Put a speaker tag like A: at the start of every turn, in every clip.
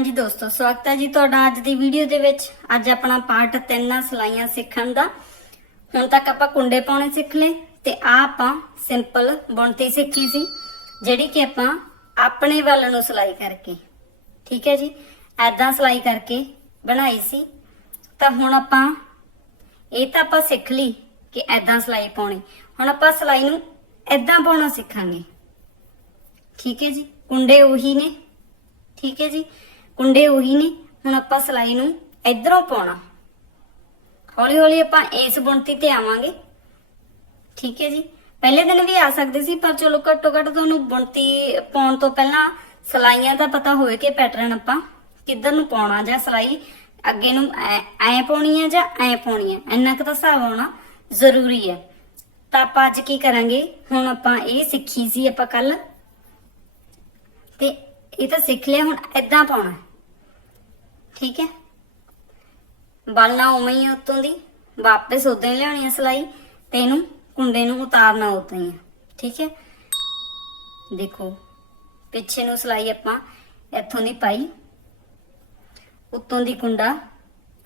A: ਹਾਂਜੀ ਦੋਸਤੋ, ਸਵਾਗਤ ਹੈ ਜੀ ਤੁਹਾਡਾ ਅੱਜ ਦੀ ਵੀਡੀਓ ਦੇ ਵਿੱਚ। ਅੱਜ ਆਪਣਾ ਪਾਰਟ 3 ਆ ਸਲਾਈਆਂ ਸਿੱਖਣ ਦਾ। ਹੁਣ ਤੱਕ ਆਪਾਂ ਕੁੰਡੇ ਪਾਉਣੇ ਸਿੱਖ ਲਏ ਤੇ ਆ ਆਪਾਂ ਸਿੰਪਲ ਬੁਣਤੀ ਸਿੱਖੀ ਸੀ, ਜਿਹੜੀ ਕਿ ਆਪਾਂ ਆਪਣੇ ਵੱਲ ਨੂੰ ਸਲਾਈ ਕਰਕੇ, ਠੀਕ ਹੈ ਜੀ? ਐਦਾਂ ਸਲਾਈ ਕਰਕੇ ਬਣਾਈ ਸੀ। ਤਾਂ ਹੁਣ ਆਪਾਂ, ਇਹ ਤਾਂ ਆਪਾਂ ਸਿੱਖ ਲਈ ਕਿ ਐਦਾਂ ਸਲਾਈ ਪਾਉਣੀ। ਹੁਣ ਆਪਾਂ ਸਲਾਈ ਨੂੰ ਐਦਾਂ ਪਾਉਣਾ ਸਿੱਖਾਂਗੇ। ਠੀਕ ਹੈ ਜੀ? ਕੁੰਡੇ ਉਹੀ ਨੇ। ਠੀਕ ਹੈ ਜੀ? ਕੁੰਡੇ ਉਹੀ ਨੇ, ਹੁਣ ਆਪਾਂ ਸਲਾਈ ਨੂੰ ਇਧਰੋਂ ਪਾਉਣਾ। ਹੌਲੀ ਹੌਲੀ ਆਪਾਂ ਇਸ ਬੁਣਤੀ ਤੇ ਆਵਾਂਗੇ। ਠੀਕ ਹੈ ਜੀ। ਪਹਿਲੇ ਦਿਨ ਵੀ ਆ ਸਕਦੇ ਸੀ, ਪਰ ਚਲੋ ਘੱਟੋ ਘੱਟ ਤੁਹਾਨੂੰ ਬੁਣਤੀ ਪਾਉਣ ਤੋਂ ਪਹਿਲਾਂ ਸਲਾਈਆਂ ਦਾ ਪਤਾ ਹੋਵੇ ਕਿ ਪੈਟਰਨ ਆਪਾਂ ਕਿੱਧਰ ਨੂੰ ਪਾਉਣਾ ਜਾਂ ਸਲਾਈ ਅੱਗੇ ਨੂੰ ਐ ਪਾਉਣੀ ਹੈ ਜਾਂ ਐਂ ਪਾਉਣੀ ਹੈ। ਇੰਨਾ ਕੁ ਤਾਂ ਹਿਸਾਬ ਆਉਣਾ ਜ਼ਰੂਰੀ ਹੈ। ਤਾਂ ਆਪਾਂ ਅੱਜ ਕੀ ਕਰਾਂਗੇ? ਹੁਣ ਆਪਾਂ ਇਹ ਸਿੱਖੀ ਸੀ ਆਪਾਂ ਕੱਲ ਤੇ ਇਹ ਤਾਂ ਸਿੱਖ ਲਿਆ, ਹੁਣ ਐਦਾਂ ਪਾਉਣਾ। ਠੀਕ ਹੈ? ਬਾਲਣਾ ਉਵੇਂ ਹੀ ਆ ਦੀ। ਵਾਪਸ ਉਦਾਂ ਹੀ ਲਿਆਉਣੀ ਹੈ ਸਲਾਈ ਤੇ ਇਹਨੂੰ ਕੁੰਡੇ ਨੂੰ ਉਤਾਰਨਾ ਉਦਾਂ ਹੀ ਠੀਕ ਹੈ? ਦੇਖੋ, ਪਿੱਛੇ ਨੂੰ ਸਲਾਈ ਆਪਾਂ ਇੱਥੋਂ ਦੀ ਪਾਈ। ਉਤੋਂ ਦੀ ਕੁੰਡਾ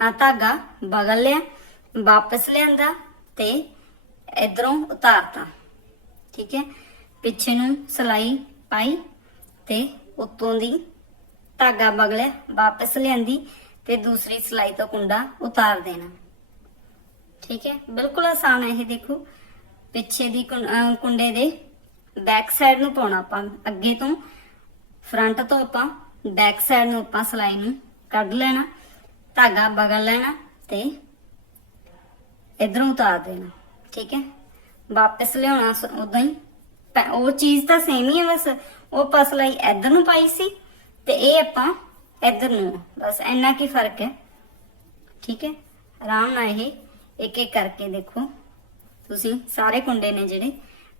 A: ਆ ਧਾਗਾ ਬਗਲ ਲਿਆ, ਵਾਪਸ ਲਿਆਂਦਾ ਤੇ ਇਧਰੋਂ ਉਤਾਰਤਾ। ਠੀਕ ਹੈ? ਪਿੱਛੇ ਨੂੰ ਸਲਾਈ ਪਾਈ ਤੇ ਉਤੋਂ ਦੀ ਧਾਗਾ ਬਗਲਿਆ ਵਾਪਸ ਲਿਆਂਦੀ ਤੇ ਦੂਸਰੀ ਸਲਾਈ ਤੋਂ ਕੁੰਡਾ ਉਤਾਰ ਦੇਣਾ। ਠੀਕ ਹੈ? ਬਿਲਕੁਲ ਆਸਾਨ ਹੈ ਇਹ ਦੇਖੋ। ਪਿੱਛੇ ਦੀ ਕੁੰਡੇ ਦੇ ਬੈਕ ਸਾਈਡ ਨੂੰ ਪਾਉਣਾ ਆਪਾਂ। ਅੱਗੇ ਤੋਂ ਫਰੰਟ ਤੋਂ ਆਪਾਂ ਬੈਕ ਸਾਈਡ ਨੂੰ ਆਪਾਂ ਸਲਾਈ ਨੂੰ ਕੱਢ ਲੈਣਾ, ਧਾਗਾ ਬਗਲ ਲੈਣਾ ਤੇ ਇਧਰੋਂ ਉਤਾਰ ਦੇਣਾ। ਠੀਕ ਹੈ? ਵਾਪਸ ਲਿਆਉਣਾ ਉਦਾਂ ਹੀ। ਉਹ ਚੀਜ਼ ਤਾਂ ਸੇਮ ਹੀ ਹੈ ਬਸ। ਉਹ ਆਪਾਂ ਸਲਾਈ ਇਧਰ ਨੂੰ ਪਾਈ ਸੀ ਤੇ ਇਹ ਆਪਾਂ ਇਧਰ ਨੂੰ ਆ। ਬਸ ਇੰਨਾ ਕੀ ਫ਼ਰਕ ਹੈ? ਠੀਕ ਹੈ? ਆਰਾਮ ਨਾਲ ਇਹ ਇੱਕ ਇੱਕ ਕਰਕੇ ਦੇਖੋ। ਤੁਸੀਂ ਸਾਰੇ ਕੁੰਡੇ ਨੇ ਜਿਹੜੇ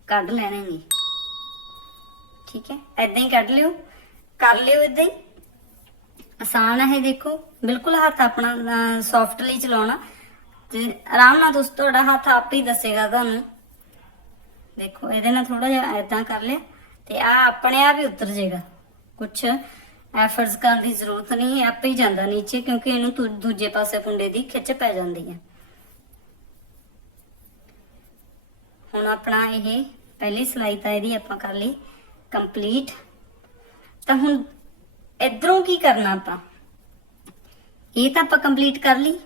A: ਕੱਢ ਲੈਣੇ ਨੇ। ਠੀਕ ਹੈ? ਐਦਾਂ ਹੀ ਕੱਢ ਲਿਓ। ਕਰ ਲਿਓ ਇਦਾਂ ਹੀ। ਆਸਾਨ ਹੈ ਇਹ ਦੇਖੋ। ਬਿਲਕੁਲ ਹੱਥ ਆਪਣਾ ਸੌਫਟਲੀ ਚਲਾਉਣਾ। ਤੇ ਆਰਾਮ ਨਾਲ ਤੁਸੀਂ ਤੁਹਾਡਾ ਹੱਥ ਆਪ ਹੀ ਦੱਸੇਗਾ ਤੁਹਾਨੂੰ। ਦੇਖੋ, ਇਹਦੇ ਨਾਲ ਥੋੜਾ ਜਿਹਾ ਐਦਾਂ ਕਰ ਲਿਆ। ਤੇ ਆ ਆਪਣੇ ਆਪ ਹੀ ਉਤਰ ਜਾਏਗਾ। ਕੁਛ ਐਫਰਟਸ ਕਰਨ ਦੀ ਜ਼ਰੂਰਤ ਨਹੀਂ, ਆਪੇ ਹੀ ਜਾਂਦਾ ਨੀਚੇ ਕਿਉਂਕਿ ਇਹਨੂੰ ਦੂਜੇ ਪਾਸੇ ਕੁੰਡੇ ਦੀ ਖਿੱਚ ਪੈ ਜਾਂਦੀ ਹੈ। ਹੁਣ ਆਪਣਾ ਇਹ ਪਹਿਲੀ ਸਲਾਈ ਤਾਂ ਇਹਦੀ ਆਪਾਂ ਕਰ ਲਈ ਕੰਪਲੀਟ। ਤਾਂ ਹੁਣ ਇਧਰੋਂ ਕੀ ਕਰਨਾ ਆਪਾਂ? ਇਹ ਤਾਂ ਆਪਾਂ ਕੰਪਲੀਟ ਕਰ ਲਈ।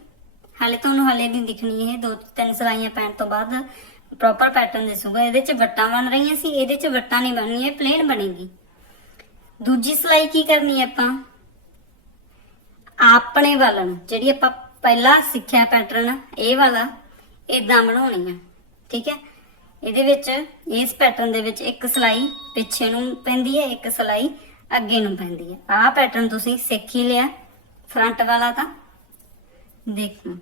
A: ਹਾਲੇ ਤੁਹਾਨੂੰ ਹਾਲੇ ਨਹੀਂ ਦਿਖਣੀ ਇਹ। ਦੋ, ਤਿੰਨ ਸਲਾਈਆਂ ਪੈਣ ਤੋਂ ਬਾਅਦ ਪ੍ਰੋਪਰ ਪੈਟਰਨ ਦਿਸੂਗਾ। ਇਹਦੇ ਚ ਵੱਟਾਂ ਬਣ ਰਹੀਆਂ ਸੀ। ਇਹਦੇ ਚ ਵੱਟਾਂ ਨਹੀਂ ਬਣਨੀਆਂ ਪਲੇਨ ਬਣੇਗੀ। ਦੂਜੀ ਸਲਾਈ ਕੀ ਕਰਨੀ ਆਪਾਂ? ਆਪਣੇ ਵੱਲ ਜਿਹੜੀ ਆਪਾਂ ਪਹਿਲਾਂ ਸਿੱਖਿਆ ਪੈਟਰਨ ਇਹ ਵਾਲਾ ਇਦਾਂ ਬਣਾਉਣੀ ਆ, ਠੀਕ ਹੈ? ਇਹਦੇ ਵਿੱਚ, ਇਸ ਪੈਟਰਨ ਦੇ ਵਿੱਚ ਇੱਕ ਸਲਾਈ ਪਿੱਛੇ ਨੂੰ ਪੈਂਦੀ ਹੈ, ਇੱਕ ਸਲਾਈ ਅੱਗੇ ਨੂੰ ਪੈਂਦੀ ਹੈ। ਆਹ ਪੈਟਰਨ ਤੁਸੀਂ ਸਿੱਖ ਹੀ ਲਿਆ ਫਰੰਟ ਵਾਲਾ ਤਾਂ। ਦੇਖੋ,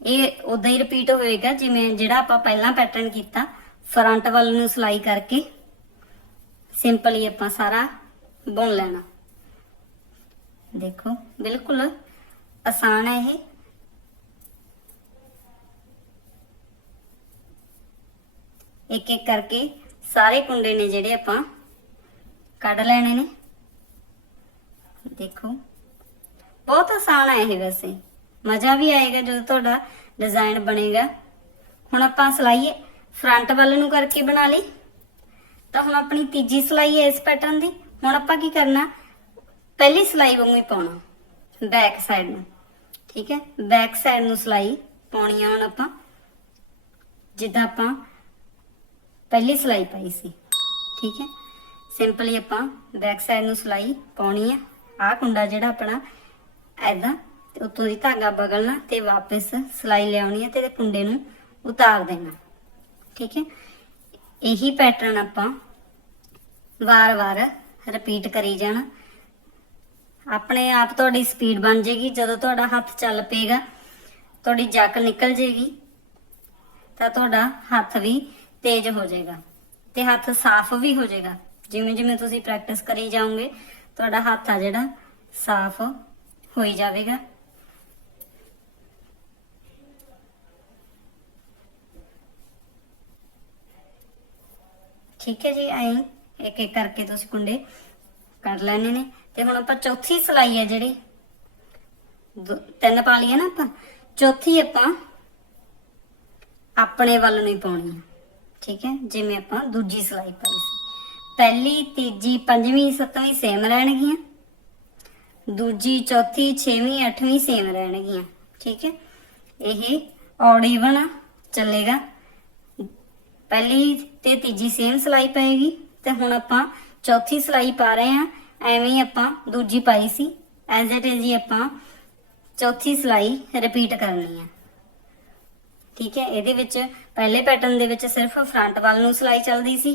A: ਇਹ ਉਦਾਂ ਹੀ ਰਿਪੀਟ ਹੋਏਗਾ, ਜਿਵੇਂ ਜਿਹੜਾ ਆਪਾਂ ਪਹਿਲਾਂ ਪੈਟਰਨ ਕੀਤਾ ਫਰੰਟ ਵੱਲ ਨੂੰ ਸਲਾਈ ਕਰਕੇ। ਸਿੰਪਲੀ ਆਪਾਂ ਸਾਰਾ ਬੁਣ ਲੈਣਾ। ਦੇਖੋ। ਬਿਲਕੁਲ ਆਸਾਨ ਹੈ ਇਹ। ਇੱਕ ਇੱਕ ਕਰਕੇ ਸਾਰੇ ਕੁੰਡੇ ਨੇ ਜਿਹੜੇ ਆਪਾਂ ਕੱਢ ਲੈਣੇ ਨੇ। ਦੇਖੋ। ਬਹੁਤ ਆਸਾਨ ਹੈ ਇਹ ਵੈਸੇ। ਮਜ਼ਾ ਵੀ ਆਏਗਾ ਜਦੋਂ ਤੁਹਾਡਾ ਡਿਜ਼ਾਈਨ ਬਣੇਗਾ। ਹੁਣ ਆਪਾਂ ਸਲਾਈ ਫਰੰਟ ਵੱਲ ਨੂੰ ਕਰਕੇ ਬਣਾ ਲਈ। ਤਾਂ ਹੁਣ ਆਪਣੀ ਤੀਜੀ ਸਲਾਈ ਹੈ ਇਸ ਪੈਟਰਨ ਦੀ। ਹੁਣ ਆਪਾਂ ਕੀ ਕਰਨਾ? ਪਹਿਲੀ ਸਲਾਈ ਵਾਂਗੂ ਹੀ ਪਾਉਣਾ ਬੈਕ ਸਾਈਡ ਨੂੰ। ਠੀਕ ਹੈ? ਬੈਕ ਸਾਈਡ ਨੂੰ ਸਲਾਈ ਪਾਉਣੀ ਆ ਹੁਣ ਆਪਾਂ। ਜਿੱਦਾਂ ਆਪਾਂ ਪਹਿਲੀ ਸਲਾਈ ਪਾਈ ਸੀ। ਠੀਕ ਹੈ? ਸਿੰਪਲੀ ਆਪਾਂ ਬੈਕ ਸਾਈਡ ਨੂੰ ਸਲਾਈ ਪਾਉਣੀ ਆ। ਆਹ ਕੁੰਡਾ ਜਿਹੜਾ ਆਪਣਾ ਐਦਾਂ ਤੇ ਉੱਤੋਂ ਦੀ ਧਾਗਾ ਬਗਲਣਾ ਤੇ ਵਾਪਸ ਸਲਾਈ ਲਿਆਉਣੀ ਹੈ ਤੇ ਕੁੰਡੇ ਨੂੰ ਉਤਾਰ ਦੇਣਾ। ਠੀਕ ਹੈ? ਇਹੀ ਪੈਟਰਨ ਆਪਾਂ ਵਾਰ-ਵਾਰ ਰਿਪੀਟ ਕਰੀ ਜਾਣਾ। ਆਪਣੇ ਆਪ ਤੁਹਾਡੀ ਸਪੀਡ ਬਣ ਜੇਗੀ ਜਦੋਂ ਤੁਹਾਡਾ ਹੱਥ ਚੱਲ ਪਏਗਾ, ਤੁਹਾਡੀ ਜੱਕ ਨਿਕਲ ਜੇਗੀ ਤਾਂ ਤੁਹਾਡਾ ਹੱਥ ਵੀ ਤੇਜ਼ ਹੋ ਜਾਏਗਾ ਤੇ ਹੱਥ ਸਾਫ਼ ਵੀ ਹੋ ਜਾਏਗਾ। ਜਿਵੇਂ ਜਿਵੇਂ ਤੁਸੀਂ ਪ੍ਰੈਕਟਿਸ ਕਰੀ ਜਾਓਗੇ, ਤੁਹਾਡਾ ਹੱਥ ਆ ਜਿਹੜਾ ਸਾਫ਼ ਹੋਈ ਜਾਵੇਗਾ। ਠੀਕ ਹੈ ਜੀ ਐਂ ਇੱਕ ਇੱਕ ਕਰਕੇ ਤੁਸੀਂ ਕੁੰਡੇ ਕੱਢ ਲੈਣੇ ਨੇ। ਤੇ ਹੁਣ ਆਪਾਂ ਚੌਥੀ ਸਲਾਈ ਹੈ ਜਿਹੜੀ। ਤਿੰਨ ਪਾ ਲਈਆਂ ਨਾ ਆਪਾਂ। ਚੌਥੀ ਆਪਾਂ ਆਪਣੇ ਵੱਲ ਨੂੰ ਹੀ ਪਾਉਣੀ। ਹੈ ਠੀਕ ਹੈ? ਜਿਵੇਂ ਆਪਾਂ ਦੂਜੀ ਸਲਾਈ ਪਾਈ ਸੀ। ਪਹਿਲੀ, ਤੀਜੀ, ਪੰਜਵੀਂ, ਸੱਤਵੀਂ ਸੇਮ ਰਹਿਣਗੀਆਂ। ਦੂਜੀ, ਚੌਥੀ, ਛੇਵੀਂ, ਅੱਠਵੀਂ ਸੇਮ ਰਹਿਣਗੀਆਂ। ਠੀਕ ਹੈ? ਇਹ ਔਡ ਈਵਨ ਚੱਲੇਗਾ। ਪਹਿਲੀ ਤੇ ਤੀਜੀ ਸੇਮ ਸਲਾਈ ਪਏਗੀ। ਤੇ ਹੁਣ ਆਪਾਂ ਚੌਥੀ ਸਲਾਈ ਪਾ ਰਹੇ ਹਾਂ। ਐਵੇਂ ਹੀ ਆਪਾਂ ਦੂਜੀ ਪਾਈ ਸੀ। ਐਜ਼ ਇਟ ਇਜ਼ ਹੀ ਆਪਾਂ ਚੌਥੀ ਸਲਾਈ ਰਿਪੀਟ ਕਰਨੀ ਹੈ। ਠੀਕ ਹੈ, ਇਹਦੇ ਵਿੱਚ ਪਹਿਲੇ ਪੈਟਰਨ ਦੇ ਵਿੱਚ ਸਿਰਫ ਫਰੰਟ ਵੱਲ ਨੂੰ ਸਲਾਈ ਚੱਲਦੀ ਸੀ।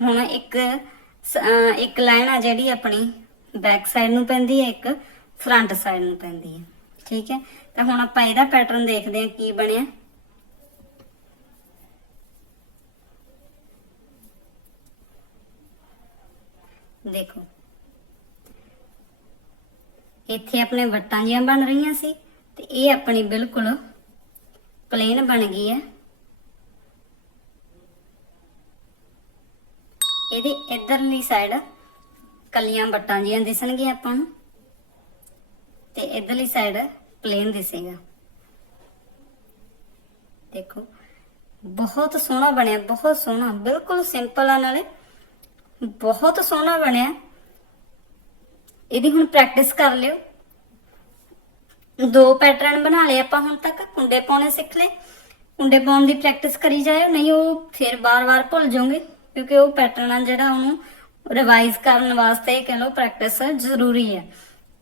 A: ਹੁਣ ਇੱਕ ਇੱਕ ਲਾਈਨ ਆ ਜਿਹੜੀ ਆਪਣੀ ਬੈਕ ਸਾਈਡ ਨੂੰ ਪੈਂਦੀ ਹੈ, ਇੱਕ ਫਰੰਟ ਸਾਈਡ ਨੂੰ ਪੈਂਦੀ ਹੈ। ਠੀਕ ਹੈ, ਤਾਂ ਹੁਣ ਆਪਾਂ ਇਹਦਾ ਪੈਟਰਨ ਦੇਖਦੇ ਹਾਂ ਕੀ ਬਣਿਆ। ਦੇਖੋ। ਇੱਥੇ ਆਪਣੇ ਵੱਟਾਂ ਜੀਆਂ ਬਣ ਰਹੀਆਂ ਸੀ ਤੇ ਇਹ ਆਪਣੀ ਬਿਲਕੁਲ ਪਲੇਨ ਬਣ ਗਈ ਹੈ। ਇਹਦੀ ਇਧਰਲੀ ਸਾਈਡ ਕਲੀਆਂ ਵੱਟਾਂ ਜੀਆਂ ਦਿਸਣਗੀਆਂ ਆਪਾਂ ਨੂੰ ਤੇ ਇਧਰਲੀ ਸਾਈਡ ਪਲੇਨ ਦਿਸੇਗਾ। ਦੇਖੋ, ਬਹੁਤ ਸੋਹਣਾ ਬਣਿਆ, ਬਹੁਤ ਸੋਹਣਾ, ਬਿਲਕੁਲ ਸਿੰਪਲ ਆ ਨਾਲੇ। ਬਹੁਤ ਸੋਹਣਾ ਬਣਿਆ। ਇਹਦੀ ਹੁਣ ਪ੍ਰੈਕਟਿਸ ਕਰ ਲਿਓ। ਦੋ ਪੈਟਰਨ ਬਣਾ ਲਏ ਆਪਾਂ ਹੁਣ ਤੱਕ, ਕੁੰਡੇ ਪਾਉਣੇ ਸਿੱਖ ਲਏ। ਕੁੰਡੇ ਪਾਉਣ ਦੀ ਪ੍ਰੈਕਟਿਸ ਕਰੀ ਜਾਇਓ, ਨਹੀਂ ਉਹ ਫਿਰ ਬਾਰ-ਬਾਰ ਭੁੱਲ ਜਾਓਗੇ, ਕਿਉਂਕਿ ਉਹ ਪੈਟਰਨ ਜਿਹੜਾ ਉਹਨੂੰ ਰਿਵਾਈਜ਼ ਕਰਨ ਵਾਸਤੇ ਕਹ ਲਓ ਪ੍ਰੈਕਟਿਸ ਜ਼ਰੂਰੀ ਹੈ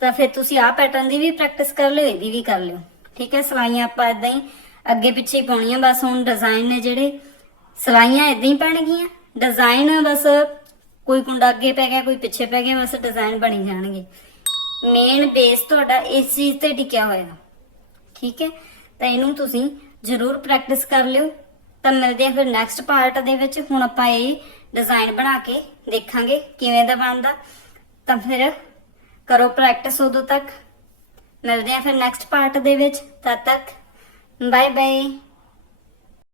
A: ਤਾਂ ਫਿਰ ਤੁਸੀਂ ਆਹ ਪੈਟਰਨ ਦੀ ਵੀ ਪ੍ਰੈਕਟਿਸ ਕਰ ਲਿਓ, ਇਹਦੀ ਵੀ ਕਰ ਲਿਓ। ਠੀਕ ਹੈ, ਸਲਾਈਆਂ ਆਪਾਂ ਇਦਾਂ ਹੀ ਅੱਗੇ ਪਿੱਛੇ ਹੀ ਪਾਉਣੀਆਂ, ਬਸ ਹੁਣ ਡਿਜ਼ਾਈਨ ਨੇ ਜਿਹੜੇ ਸਲਾਈਆਂ ਇਦਾਂ ਹੀ ਪੈਣਗੀਆਂ। ਡਿਜ਼ਾਈਨ ਬਸ ਕੋਈ ਕੁੰਡਾ ਅੱਗੇ ਪੈ ਗਿਆ, ਕੋਈ ਪਿੱਛੇ ਪੈ ਗਿਆ, ਬਸ ਡਿਜ਼ਾਈਨ ਬਣੀ ਜਾਣਗੇ। ਮੇਨ ਬੇਸ ਤੁਹਾਡਾ ਇਸ ਚੀਜ਼ ਤੇ ਟਿਕਿਆ ਹੋਇਆ। ਠੀਕ ਹੈ? ਤਾਂ ਇਹਨੂੰ ਤੁਸੀਂ ਜ਼ਰੂਰ ਪ੍ਰੈਕਟਿਸ ਕਰ ਲਿਓ। ਤਾਂ ਮਿਲਦੇ ਆ ਫਿਰ ਨੈਕਸਟ ਪਾਰਟ ਦੇ ਵਿੱਚ। ਹੁਣ ਆਪਾਂ ਇਹ ਡਿਜ਼ਾਈਨ ਬਣਾ ਕੇ ਦੇਖਾਂਗੇ ਕਿਵੇਂ ਦਾ ਬਣਦਾ। ਤਾਂ ਫਿਰ ਕਰੋ ਪ੍ਰੈਕਟਿਸ ਉਦੋਂ ਤੱਕ। ਮਿਲਦੇ ਆ ਫਿਰ ਨੈਕਸਟ ਪਾਰਟ ਦੇ ਵਿੱਚ। ਤਦ ਤੱਕ ਬਾਏ ਬਾਏ